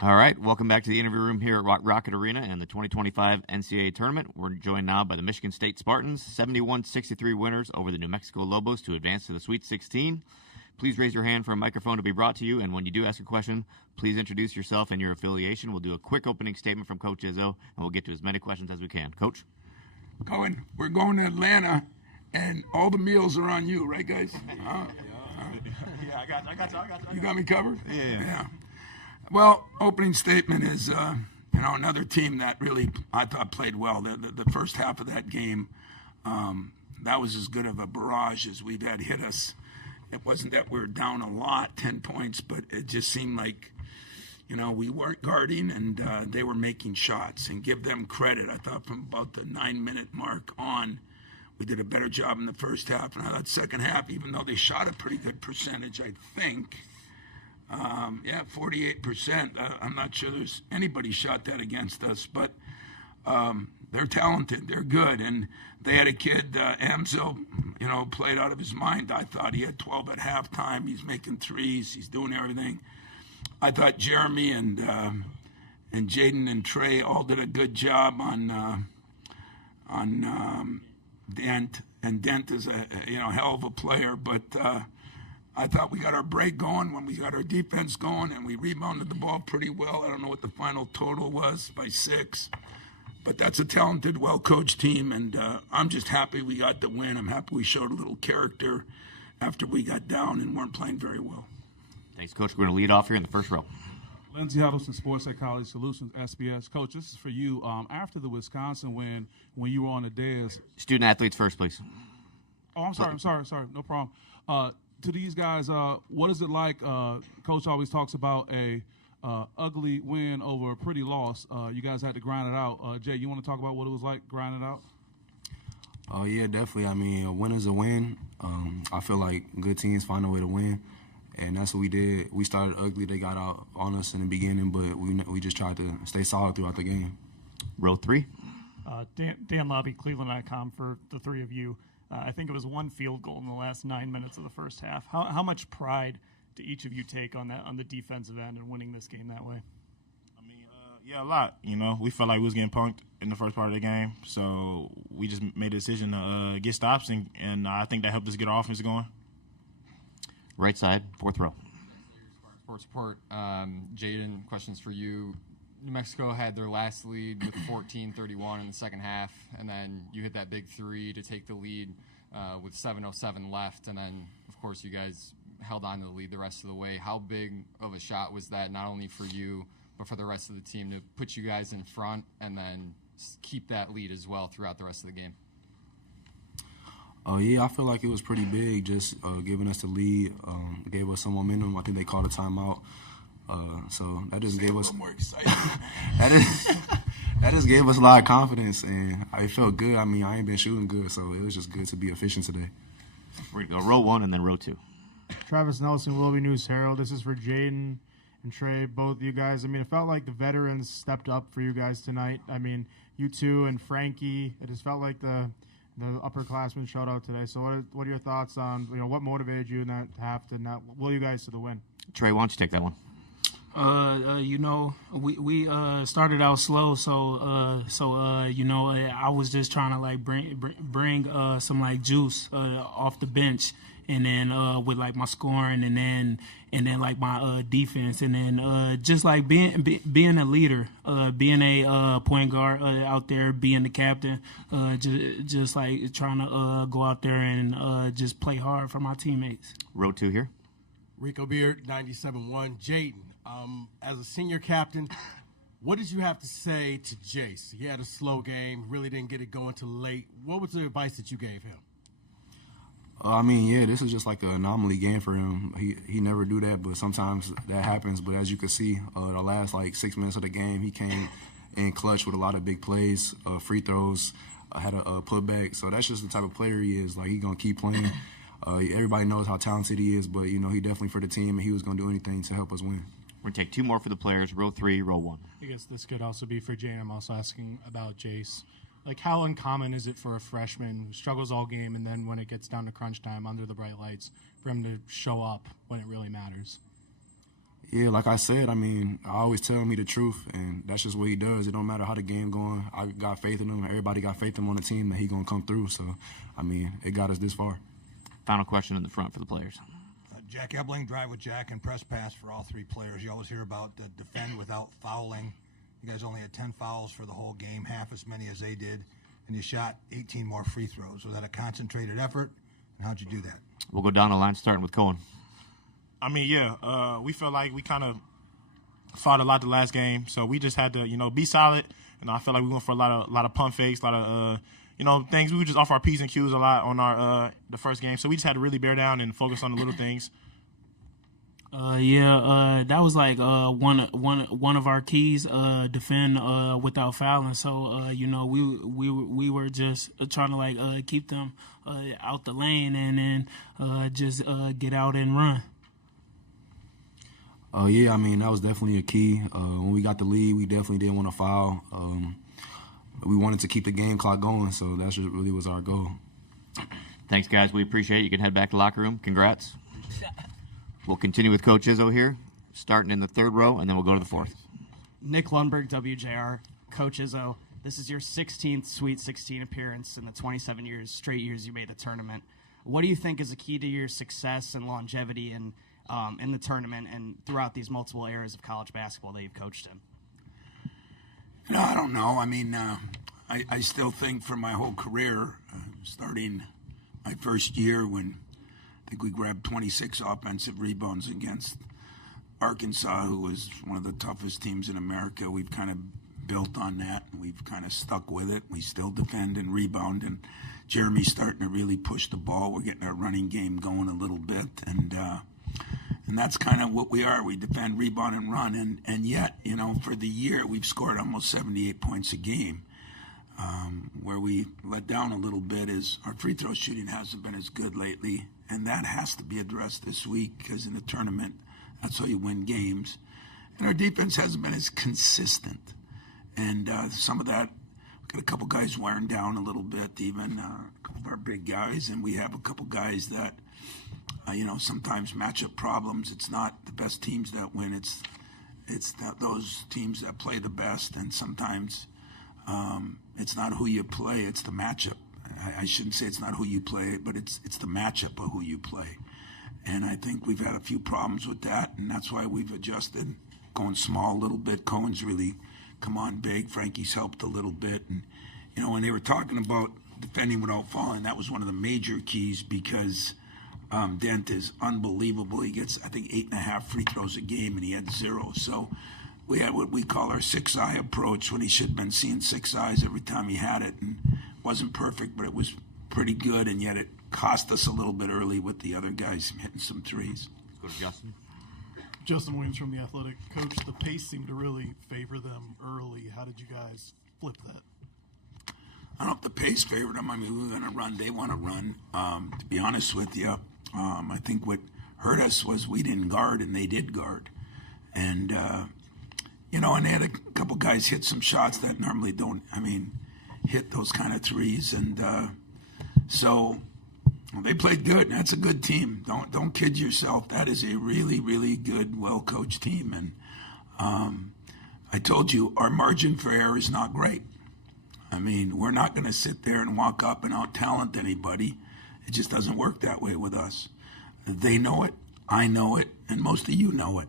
All right, welcome back to the interview room here at Rocket Arena and the 2025 NCAA tournament. We're joined now by the Michigan State Spartans, 71-63 winners over the New Mexico Lobos to advance to the Sweet 16. Please raise your hand for a microphone to be brought to you, and when you do ask a question, please introduce yourself and your affiliation. We'll do a quick opening statement from Coach Izzo, and we'll get to as many questions as we can. Coach? We're going to Atlanta, and all the meals are on you, right, guys? Yeah, I got you. You got me covered? Yeah. Well, opening statement is, another team that really, I thought, played well. The first half of that game, that was as good of a barrage as we've had hit us. It wasn't that we were down a lot, 10 points, but it just seemed like, we weren't guarding and they were making shots. And give them credit. I thought from about the 9-minute mark on, we did a better job in the first half. And I thought second half, even though they shot a pretty good percentage, I think, 48%. I'm not sure there's anybody shot that against us, but they're talented. They're good. And they had a kid, Amzo, played out of his mind. I thought he had 12 at halftime. He's making threes. He's doing everything. I thought Jeremy and Jaden and Trey all did a good job on Dent. And Dent is a hell of a player, but I thought we got our break going when we got our defense going, and we rebounded the ball pretty well. I don't know what the final total was, by 6. But that's a talented, well-coached team, and I'm just happy we got the win. I'm happy we showed a little character after we got down and weren't playing very well. Thanks, Coach. We're going to lead off here in the first row. Lindsey Huddleston, Sports Psychology Solutions, SBS. Coach, this is for you. After the Wisconsin win, when you were on the dais. Student athletes first, please. Oh, I'm sorry. No problem. To these guys, what is it like? Coach always talks about a ugly win over a pretty loss. You guys had to grind it out. Jay, you want to talk about what it was like grinding it out? Oh, yeah, definitely. I mean, a win is a win. I feel like good teams find a way to win, and that's what we did. We started ugly. They got out on us in the beginning, but we just tried to stay solid throughout the game. Row 3. Dan Lobby, Cleveland.com, for the three of you. I think it was one field goal in the last 9 minutes of the first half. How much pride do each of you take on the defensive end and winning this game that way? I mean, a lot. We felt like we was getting punked in the first part of the game, so we just made a decision to get stops, and I think that helped us get our offense going. Right side, fourth row. Sports Report. Jaden, questions for you. New Mexico had their last lead with 14-31 in the second half, and then you hit that big three to take the lead with 7:07 left, and then, of course, you guys held on to the lead the rest of the way. How big of a shot was that, not only for you, but for the rest of the team, to put you guys in front and then keep that lead as well throughout the rest of the game? Yeah, I feel like it was pretty big, just giving us the lead, gave us some momentum. I think they called a timeout. So that just gave us more excited. that just gave us a lot of confidence, and it felt good. I mean, I ain't been shooting good, so it was just good to be efficient today. We're going to go row 1 and then row 2. Travis Nelson, Willoughby News Herald. This is for Jaden and Trey, both of you guys. I mean, it felt like the veterans stepped up for you guys tonight. I mean, you two and Frankie. It just felt like the upperclassmen showed out today. So what are your thoughts on what motivated you in that half to not will you guys to the win? Trey, why don't you take that one? We started out slow, so I was just trying to bring some juice off the bench, and then with my scoring, and then my defense, and then just being a leader, being a point guard out there, being the captain, just trying to go out there and just play hard for my teammates. Row 2 here. Rico Beard, 97.1. Jaden, as a senior captain, what did you have to say to Jace? He had a slow game, really didn't get it going till late. What was the advice that you gave him? This is just like an anomaly game for him. He never do that, but sometimes that happens. But as you can see, the last 6 minutes of the game, he came in clutch with a lot of big plays, free throws, had a putback. So that's just the type of player he is. He gonna keep playing. Everybody knows how talented he is, but he definitely for the team, and he was gonna do anything to help us win. We're going to take 2 more for the players, row 3, row 1. I guess this could also be for Jane. I'm also asking about Jace. How uncommon is it for a freshman who struggles all game, and then when it gets down to crunch time under the bright lights, for him to show up when it really matters? Yeah, like I said, I mean, I always tell me the truth, and that's just what he does. It don't matter how the game going. I got faith in him. Everybody got faith in him on the team that he going to come through. So, I mean, it got us this far. Final question in the front for the players. Jack Ebling, drive with Jack, and press pass for all three players. You always hear about defend without fouling. You guys only had 10 fouls for the whole game, half as many as they did, and you shot 18 more free throws. Was that a concentrated effort, and how'd you do that? We'll go down the line, starting with Cohen. I mean, yeah, we felt like we kind of fought a lot the last game, so we just had to, be solid. And I felt like we went for a lot of pump fakes, a lot of, things. We would just off our P's and Q's a lot on our the first game, so we just had to really bear down and focus on the little things. That was like one of our keys, defend without fouling. So we were just trying to keep them out the lane and then just get out and run. Yeah, I mean, that was definitely a key. When we got the lead, we definitely didn't want to foul. We wanted to keep the game clock going, so that really was our goal. Thanks, guys. We appreciate it. You can head back to the locker room. Congrats. We'll continue with Coach Izzo here, starting in the third row, and then we'll go to the fourth. Nick Lundberg, WJR. Coach Izzo, this is your 16th Sweet 16 appearance in the 27 straight years you made the tournament. What do you think is the key to your success and longevity in the tournament and throughout these multiple eras of college basketball that you've coached in? No, I don't know. I mean, I still think for my whole career, starting my first year when I think we grabbed 26 offensive rebounds against Arkansas, who was one of the toughest teams in America. We've kind of built on that, and we've kind of stuck with it. We still defend and rebound, and Jeremy's starting to really push the ball. We're getting our running game going a little bit, and that's kind of what we are. We defend, rebound, and run, and yet, for the year, we've scored almost 78 points a game. Where we let down a little bit is our free throw shooting hasn't been as good lately, and that has to be addressed this week because in a tournament, that's how you win games. And our defense hasn't been as consistent, and some of that, we've got a couple guys wearing down a little bit, even a couple of our big guys, and we have a couple guys that, sometimes matchup problems. It's not the best teams that win. It's those teams that play the best, and sometimes it's not who you play, it's the matchup. I shouldn't say it's not who you play, but it's the matchup of who you play. And I think we've had a few problems with that, and that's why we've adjusted, going small a little bit. Cohen's really come on big. Frankie's helped a little bit. And, when they were talking about defending without falling, that was one of the major keys because Dent is unbelievable. He gets, I think, 8.5 free throws a game, and he had 0. So we had what we call our 6-eye approach when he should have been seeing 6 eyes every time he had it. And it wasn't perfect, but it was pretty good, and yet it cost us a little bit early with the other guys hitting some threes. Let's go to Justin. Justin Williams from The Athletic. Coach, the pace seemed to really favor them early. How did you guys flip that? I don't know if the pace favored them. I mean, we were going to run. They want to run. To be honest with you, I think what hurt us was we didn't guard, and they did guard. And, and they had a couple guys hit some shots that normally don't, hit those kind of threes. And so they played good. That's a good team. Don't kid yourself. That is a really, really good, well-coached team. And I told you, our margin for error is not great. We're not going to sit there and walk up and out-talent anybody. It just doesn't work that way with us. They know it, I know it, and most of you know it.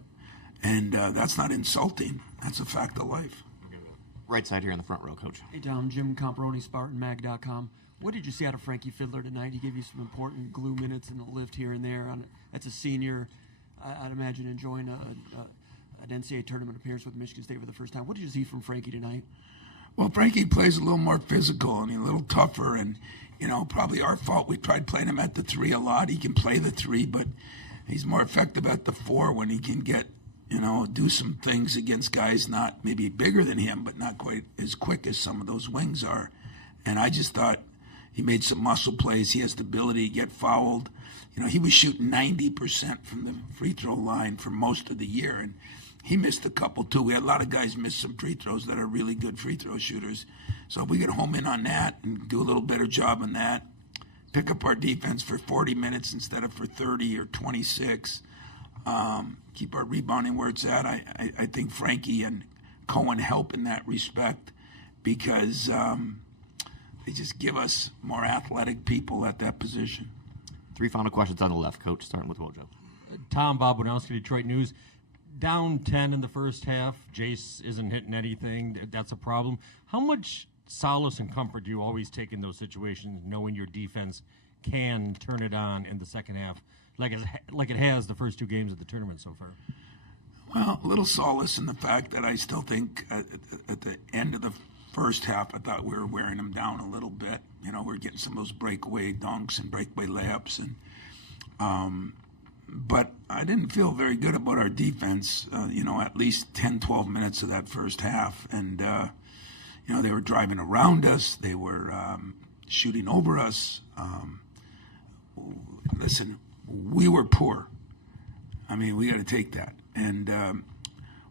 And that's not insulting. That's a fact of life. Right side here in the front row, Coach. Hey, Tom. Jim Comparoni, SpartanMag.com. What did you see out of Frankie Fiddler tonight? He gave you some important glue minutes and a lift here and there. That's a senior. I'd imagine enjoying an NCAA tournament appearance with Michigan State for the first time. What did you see from Frankie tonight? Well, Frankie plays a little more physical and a little tougher, and probably our fault. We tried playing him at the 3 a lot. He can play the 3, but he's more effective at the 4 when he can get, do some things against guys not maybe bigger than him, but not quite as quick as some of those wings are. And I just thought he made some muscle plays. He has the ability to get fouled. He was shooting 90% from the free throw line for most of the year, and he missed a couple, too. We had a lot of guys miss some free throws that are really good free throw shooters. So if we could home in on that and do a little better job on that, pick up our defense for 40 minutes instead of for 30 or 26, keep our rebounding where it's at. I think Frankie and Cohen help in that respect because they just give us more athletic people at that position. 3 final questions on the left, Coach, starting with Wojo. Tom Bobwanowski, Detroit News. Down 10 in the first half. Jace isn't hitting anything. That's a problem. How much solace and comfort do you always take in those situations, knowing your defense can turn it on in the second half, like it has the first 2 games of the tournament so far? Well, a little solace in the fact that I still think at the end of the first half, I thought we were wearing them down a little bit. You know, we're getting some of those breakaway dunks and breakaway layups, and but I didn't feel very good about our defense, at least 10, 12 minutes of that first half. And, they were driving around us. They were shooting over us. Listen, we were poor. I mean, we got to take that. And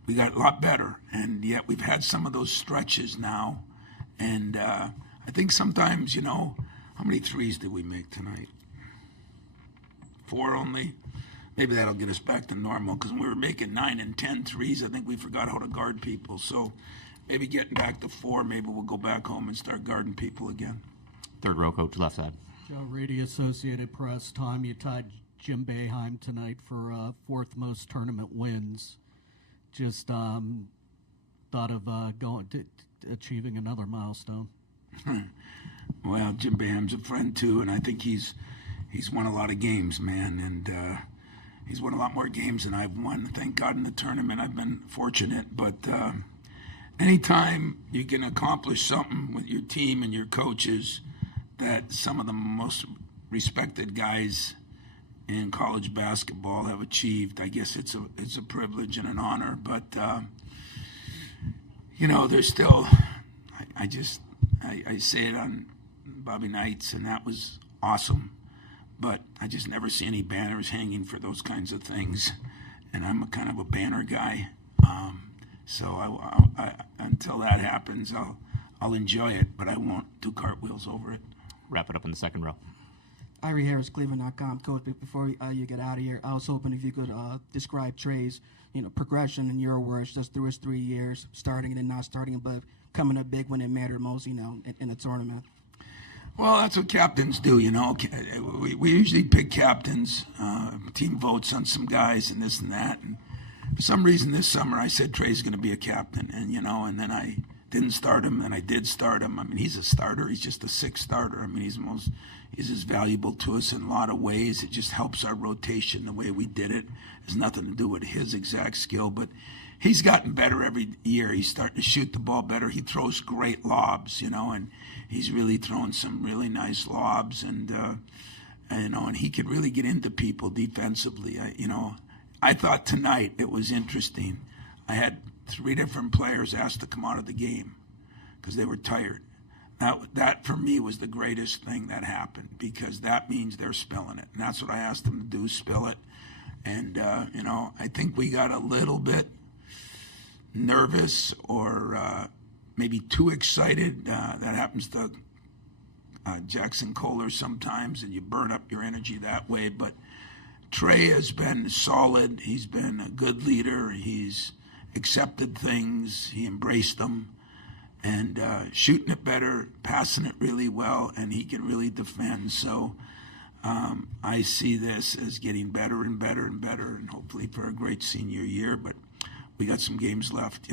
we got a lot better. And yet we've had some of those stretches now. And I think sometimes, how many threes did we make tonight? 4 only? Maybe that'll get us back to normal because when we were making 9 and 10 threes, I think we forgot how to guard people. So maybe getting back to 4, maybe we'll go back home and start guarding people again. Third row, Coach, left side. Joe Reedy, Associated Press. Tom, you tied Jim Boeheim tonight for 4th most tournament wins. Just thought of achieving another milestone. Well, Jim Boeheim's a friend too, and I think he's won a lot of games, man, and he's won a lot more games than I've won. Thank God in the tournament I've been fortunate, but anytime you can accomplish something with your team and your coaches that some of the most respected guys in college basketball have achieved, I guess it's a privilege and an honor. But there's still, I say it on Bobby Nights, and that was awesome. But I just never see any banners hanging for those kinds of things, and I'm a kind of a banner guy. So I until that happens, I'll enjoy it, but I won't do cartwheels over it. Wrap it up in the second row. Irie Harris, Cleveland.com. Coach, before you get out of here, I was hoping if you could describe Trey's progression in your words, just through his 3 years, starting and then not starting, but coming up big when it mattered most, in the tournament. Well, that's what captains do, We usually pick captains. Team votes on some guys and this and that. And for some reason this summer I said Trey's going to be a captain, and and then I didn't start him, and I did start him. I mean, he's a starter. He's just a 6th starter. I mean, he's as valuable to us in a lot of ways. It just helps our rotation the way we did it. It has nothing to do with his exact skill, but he's gotten better every year. He's starting to shoot the ball better. He throws great lobs, and he's really throwing some really nice lobs, and and he can really get into people defensively. I thought tonight it was interesting. I had 3 different players asked to come out of the game because they were tired. That for me was the greatest thing that happened, because that means they're spilling it, and that's what I asked them to do, spill it. And I think we got a little bit nervous or maybe too excited. That happens to Jackson Kohler sometimes, and you burn up your energy that way. But Trey has been solid. He's been a good leader. He's accepted things. He embraced them. And shooting it better, passing it really well, and he can really defend. So I see this as getting better and better and better, and hopefully for a great senior year. But we got some games left.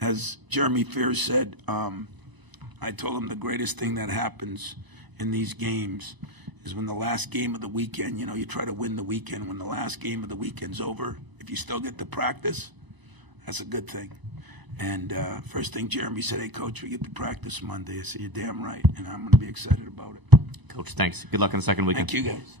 As Jeremy Fears said, I told him the greatest thing that happens in these games is when the last game of the weekend, you try to win the weekend. When the last game of the weekend's over, if you still get to practice, that's a good thing. And first thing Jeremy said, hey, Coach, we get to practice Monday. I said, you're damn right, and I'm going to be excited about it. Coach, thanks. Good luck in the second weekend. Thank you, guys.